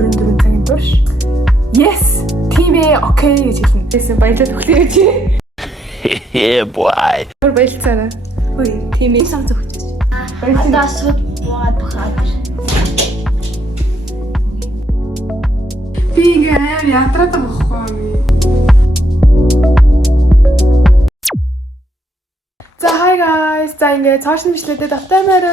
24 цагийн турш yes тийм ээ окей гэж хэлнэ. Тэсээ баялаад өглөө чи. Yeah boy. Өөр баялцаарай. Хөөе тийм ээ сан зөвч. Одоо сууд буугаад бахаад. Би ингээр ядраад байгаа байхгүй. За hi guys. За ингээд цааш нь бичлээдээ давтаймаар.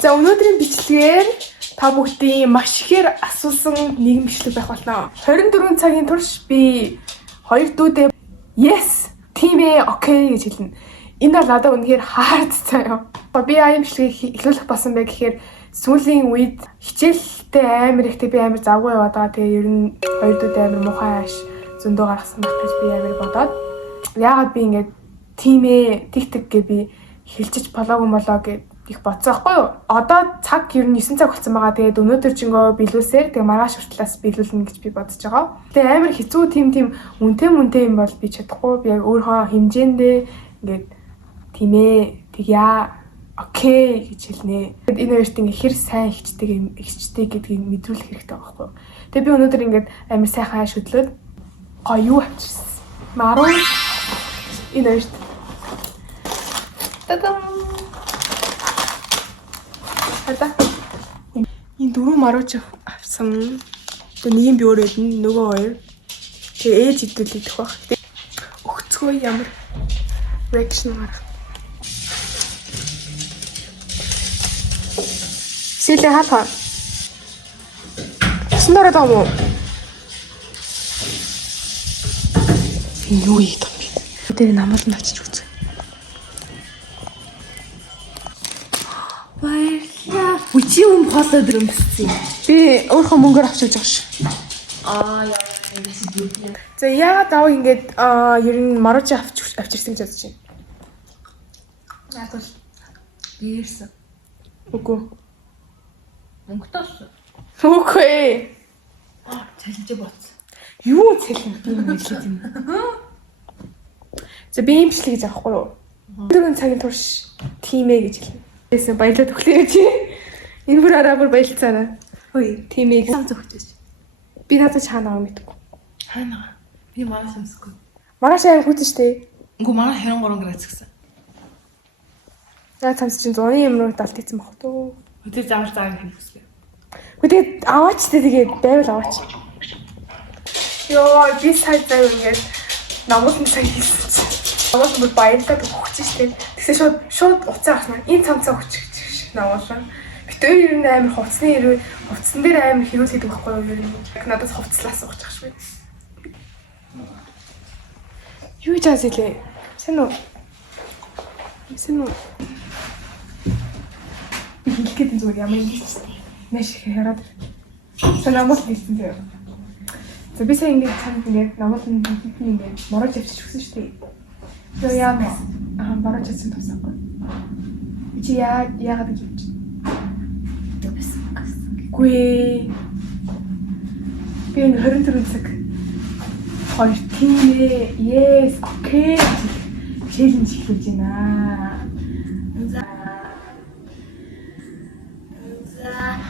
За өнөөдрийн бичлэгээр та бүгдийн маш ихээр асуусан нэгэн бичлэг байх болно. 24 цагийн турш би хоёр дүүдээ yes тийм ээ окей гэж хэлнэ. Энэ бол надад үнэхээр хаард заяа. Би аян бичлэгийг эхлүүлэх болсон бай гэхээр сүүлийн үед хичээлтэй амар ихтэй би амар завгүй яваад байгаа. Тэгээ ер нь хоёр дүүдээ амар муухай ааш зөндөө гаргасан байх гэж би амар бодоод. Яагаад би ингээд тийм ээ тик гэ би хэлчих болоогүй болоо гэж их бодсон байхгүй юу? Одоо цаг ер нь 9 цаг болсон байгаа. Тэгээд өнөөдөр жингөө биелүүлсээр тэгээ маргааш хүртлээс биелүүлнэ гэж би бодож байгаа. Тэгээ амар хэцүү тийм үнтэй юм бол би чадахгүй. Би яг өөрөө хэмжээндээ ингээд тийм ээ тэгье окей гэж хэлнэ. Тэгээд энэ хоёрт ингээ хэр сайн ихчтэй гэдгийг мэдрүүлэх хэрэгтэй байгаа байхгүй юу? Тэгээ би өнөөдөр ингээд амар сайхан шүтлээд гоё юу авчирсан. Маруу энэ хоёрт тадам энэ дөрөв марууч авсан. Тэгээ нэг нь би өөрөө идэн, нөгөө хоёр. Тэгээ ээж идэл идэх баг. Өгцгөө ямар reaction гарах. Сэлэ хатаа. Снороо доо. Юу ийд юм бэ? Тэр намаас нь авчиж үзье. Үчи юм фото дрөмссөн. Би өөрөө мөнгөөр авчиж байгаа ш. Яа ингэж. За яагаад аваа ингэж ер нь марууч авчирсан гэж бодож байна. Яг бол биерсэн. Үгүй. Мөнгөтөөс. Үгүй. Цалинж боцсон. Юу цалин юм хэлээд юм. За би юм бичлэг гэж авахгүй юу? 4 цагийн турш тийм ээ гэж хэлнэ. Тэсээ баялаад өглөө чи. Энэ бүр араа бүр баялцаарай. Хөөе, тийм ээ гэж зөвхөж. Би надад чаанаа мэдгүй. Хаана? Би маргааш юмсгүй. Маргааш яа хүүтэн штэ. Үгүй маргааш 23 градус гэсэн. За цамц чинь 100 юм руу далд ийцэн бах туу. Өдөр заавал хэлэх үсгээ. Тэгээд аваач тэгээд байвал аваач. Йоо, би сая заяа ингээд намууд нь сая хийсэн чи. Намууд бүр баялдаад өгч штэ. Тэгсэн шууд уцаа авсан. Энэ цамцаа өгч гэж намуулаа. Битээр ер нь амар хувцсны хэрэг хувцсан дээр амар хэрүүл хийдэг байхгүй юу ер нь. Надаас хувцлаас уучих шиг байна. Юу чаас илээ? Сэн үү? Хэлэх гэдэг зүгээр ямар юм бэ? Нэш хараад. Сэн намаас хэлсэн заяа. За би сая ингээд цаанд ингээд намаас ингээд морож авчиж өгсөн шүү дээ. Юу яа морож авсан тусахгүй. Чи яагаад гэж бодож байна? Гүй. Би 24 цаг. Хоёр тийм ээ. Yes, окей. Челленж хийж байна.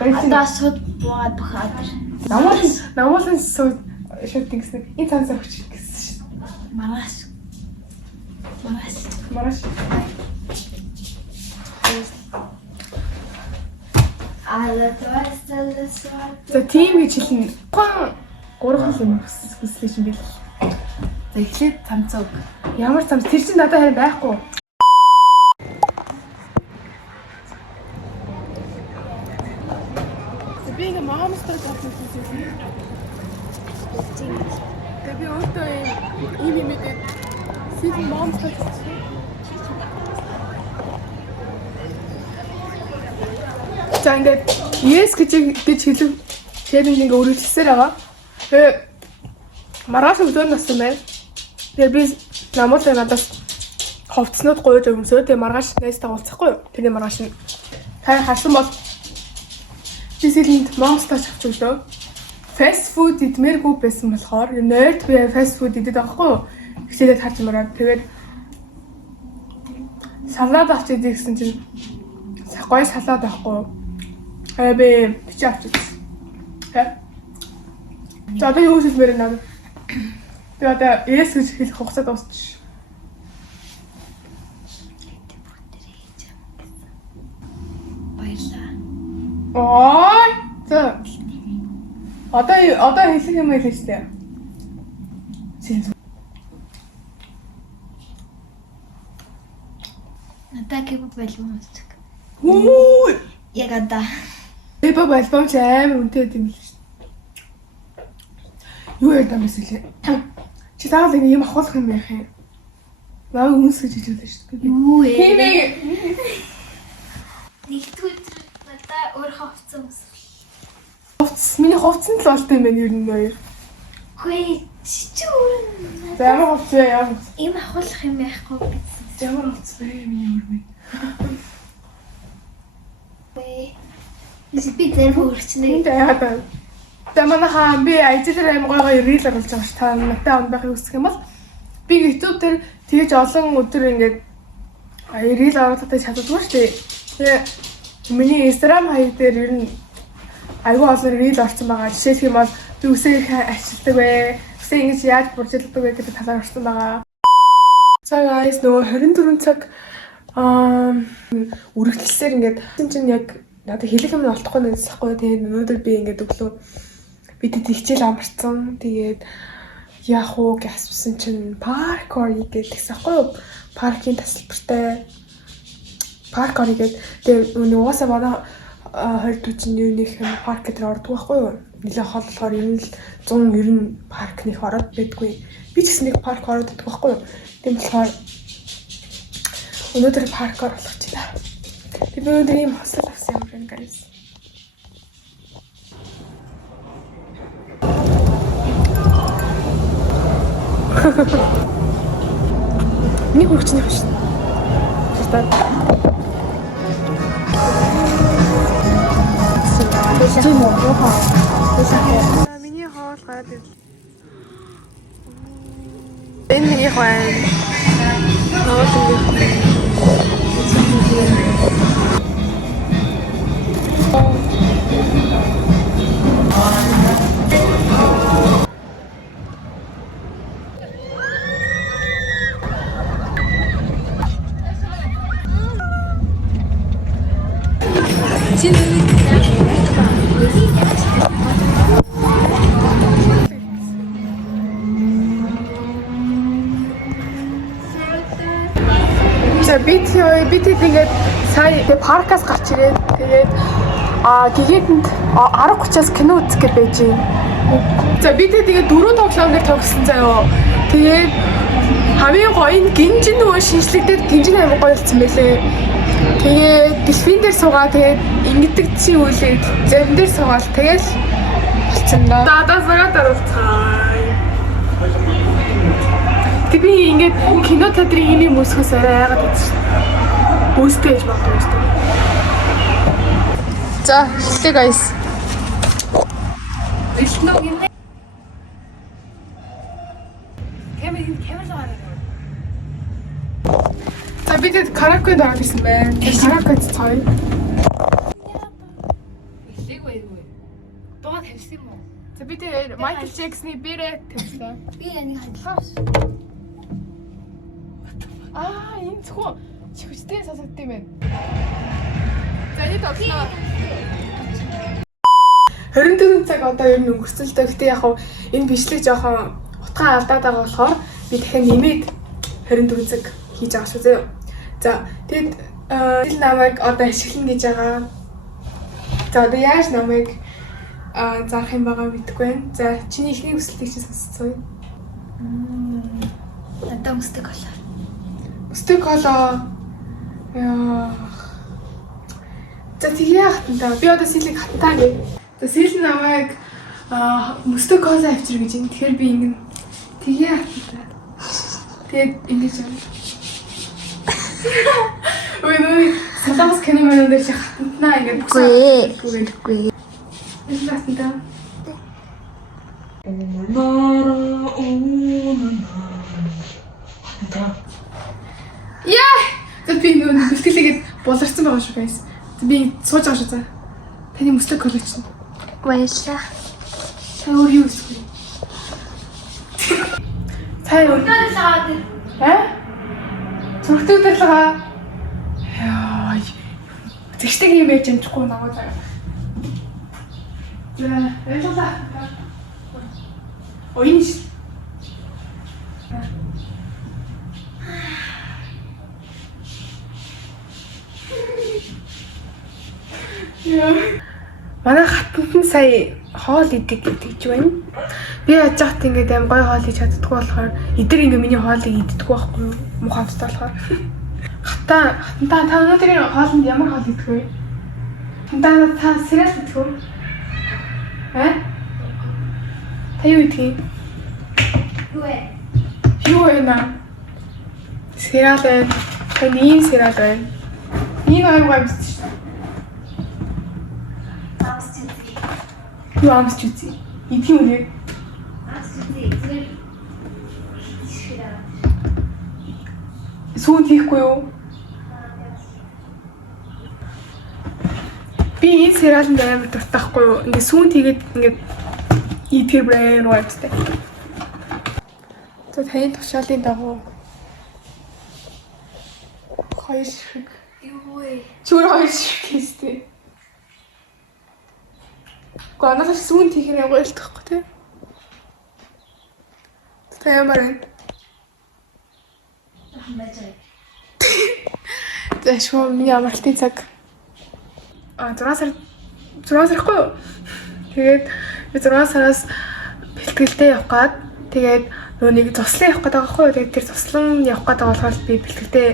Одоо сууд буугаад бахаад. Намуулын сууд шууд гэсэн. Энэ цаанасаа хүч гэсэн шүү. Маргааш. За тийм гэж хэлнэ. 3 хөл юм хүслээ чинь бил. За эхлээд цамцаа өг. Ямар цамц тэр чинь надад харин байхгүй. Би ингээ маамстай тавьсан. Тэгээ би өөртөө ийм мэдээ сив маамстай тавьсан. За ингээд yes гэж хэлв челленж ингээ үргэлжлэсээр байгаа. Тэгээ маргааш өдөр нассан байна. Тэгээ би намуутай надаас хувцснууд гуйж өмсөө. Тэгээ маргааш найз тагуулцахгүй юу? Тэрний маргааш нь та харсан бол Жисэлэнд монстер авч өглөө. Fast food идмээргүй байсан болохоор нойрт би fast food идэт байхгүй юу? Хичээлээд харж мараад тэгээд салаад авч идэх гэсэн чинь гоё салаад байхгүй юу? би бичиж авчих. За би юу хэлмээр байна. Би одоо yes гэж хэлэх хугацаа дуусчих. Баярлаа. Ой. За. Одоо хэлэх юм хэлээ шүү дээ. Надад кебаб альбом үздэг. Үгүй. Яг одоо. Кебаб альбом ч амар үнэтэй юм л шүү. Юу яа даа мэсэлээ. Чи таавал ийм ахуулах юм яах юм? Ваа үнс гэж хэлж байгаа шүү дээ. Юу ээ? Тийм ээ. Нэгдүгээр надад өөрөө хувцас өмсөх. Хувцас миний хувцсан л болтой юм байна ер нь хоёр. Хөөе, чи өөрөө За ямар хувцас вэ? Ямар хувцас? ийм ахуулах юм яахгүй гэсэн. Ямар хувцас вэ? Миний өрмөө. Би зэрэг хөрчнэ. Энд яагаад вэ? Таманахаа би ажил аим гоё рил оруулж байгаа ш. Та надтай он байхыг хүсэх юм бол би YouTube дээр тэгэж олон өдөр ингээд рил оруулахтай чаддаггүй шүү дээ. Тэгээ миний Instagram хаяг дээр ер нь айгүй олон рил орсон байгаа. Жишээлх юм бол би үсээ их ашигладаг вэ? Үсээ ингэж яаж буржилдаг вэ гэдэг талаар орсон байгаа. За guys нөгөө 24 цаг үргэлжлэлээр ингээд чинь яг надад хэлэх юм олдохгүй нэгсэхгүй. Тэгээд өнөөдөр би ингээд өглөө бидэд хичээл амарсан. Тэгээд яах уу гэж асуусан чинь паркор хийгээдсэн байхгүй юу? Паркийн тасалбартай парк оргээд тэгээд угаасаа манай 2040-ийн юм парк гэдэг ордог байхгүй юу? Нилээ хол болохоор ер нь л 190 парк нэх ороод байдгүй. Би ч гэсэн нэг парк ороод байдаг байхгүй юу? Тийм болохоор өнөөдөр паркор болох ч байна. Би өнөөдөр ийм хослол авсан юм байна guys. Нэг хурцны хаш. Тастаа. Миний хоол гараад ир. Энэ миний хоол. бид тэгээд сая паркаас гарч ирээд тэгээд гэгээдэнд 10:30-аас кино үзэх гэж байж юм. За бид тэгээд 4 тоглоом дээр тогсон заяа. Тэгээд хамгийн гоё нь гинжин нөгөө шинжлэгдээд гинжин аймаг гоё болсон байлээ. Тэгээд дэлфин дээр суугаа тэгээд ингэдэг чи үлээд зарим дээр суугаал тэгээд болчихно. Даасагаа даруцгаа. Би ингээд кино театрын ийм үсгээс арай яагаад үзсэн. Бүүстэй гэж боддог юм шүү дээ. За, хэлээ guys. Эхлэн гинэ. Камер гараад. За бид караоке дорол гэсэн байна. Караоке цай. Эхлэх байгүй. Дуугаа тавьсан юм уу? За бид Майкл Джексны бэрэ тавьсан. Би нэг хандлаас. Энэ зөвхөн чихвчтэй сонсогдсон юм байна. За энэ тоглоо. 24 цаг одоо ер нь өнгөрсөн л дээ. Гэтэ яг хав энэ бичлэг жоохон утгаа алдаад байгаа болохоор би дахиад нэмээд 24 цаг хийж байгаа шүү зөө. За тэгэд энэ намайг одоо ашиглана гэж байгаа. За одоо яаж намайг заах юм байгаа мэдэхгүй байна. За чиний ихний хүслийг чи сонсцгоё. Надад өмсдөг болоо. Өстөг колоо. Яа. За тэгээ хатантаа. Би одоо сэлийг хатантаа гээ. За сэл намайг өстөг колоо авчир гэж юм. Тэгэхээр би ингэн тэгээ хатантаа. Тэгээд ингэж юм. Ой салаас кино мөн дээр чи хатантаа ингэ бүсгүй. Энэ хатантаа. Яа! За би нөгөө бэлтгэлээгээд буларсан байгаа шүү guys. Би сууж байгаа шүү за. Таны мөслөг коллеж нь. Баярлалаа. Та өөр юу хийх вэ? Та юу? Зүрхтэй удирдлага. Яа. Тэгшдэг юм яаж амжихгүй нагуулаа. Ялла. Оинш. Манай хатанд нь сая хоол идэг гэж байна. Би яаж яахт ингээд аим гой хоол хийж чаддаггүй болохоор эдгээр ингээд миний хоолыг иддэггүй байхгүй юу? Мухамстай болохоор. Хатантаа та өнөөдрийн хоолнд ямар хоол идэх вэ? Хатантаа та сериал идэх үү? Та юу идэх юм? Юу вэ наа? Сериал байна. Таны ийм сериал байна. Ийм аюугаа мэдсэн шүү дээ. Юу амс чүцээ? Идэх юм үү? Сүүн хийхгүй юу? Би энэ сериалд амар дуртахгүй юу? Ингээ сүүн хийгээд ингээ идэх брээн уйдтай. За таны тушаалын дагуу хоёр шиг. Юу вэ? Чүр хоёр шиг хийстэй. Гонос сүүн хийх нь гойлтохгүй тий. Тэ ямар вэ? За шоо миний амралтын цаг. 6 сархгүй юу? Тэгээд би 6 сараас бэлтгэлдээ явах гээд тэгээд нөгөө нэг туслан явах гээд байгаа байхгүй юу? Тэгээд тэр туслан явах гээд байгаа болохоор би бэлтгэлдээ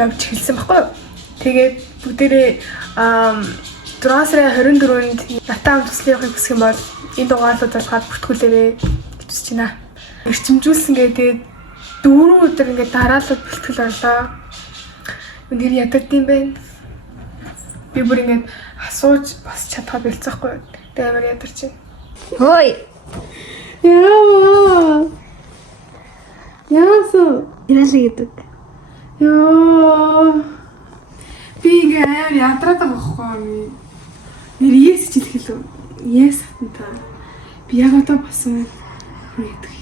явж эхэлсэн байхгүй юу? Тэгээд бүгдээрээ 6 сарын 24-нд натаа ам туслан явахыг хүсэх юм бол энэ дугаарлууд болгоод бүртгүүлээрэй гэж хүсэж байна. Эрчимжүүлсэн гэдэг 4 өдөр ингээд дараалал бэлтгэл орлоо. Үнээр ядагдсан байна. Би бүр ингээд асууж бас чадхаа бэлцэхгүй. Тэгээд амар ядарч байна. Хөөе. Яасан? Ирэлэг гэдэг. Яа. Би ингээд амар ядраад байгаа байхгүй. Нэр yes ч хэлэх лөө. Yes хатан та. Би яг одоо басан. Мэдэх.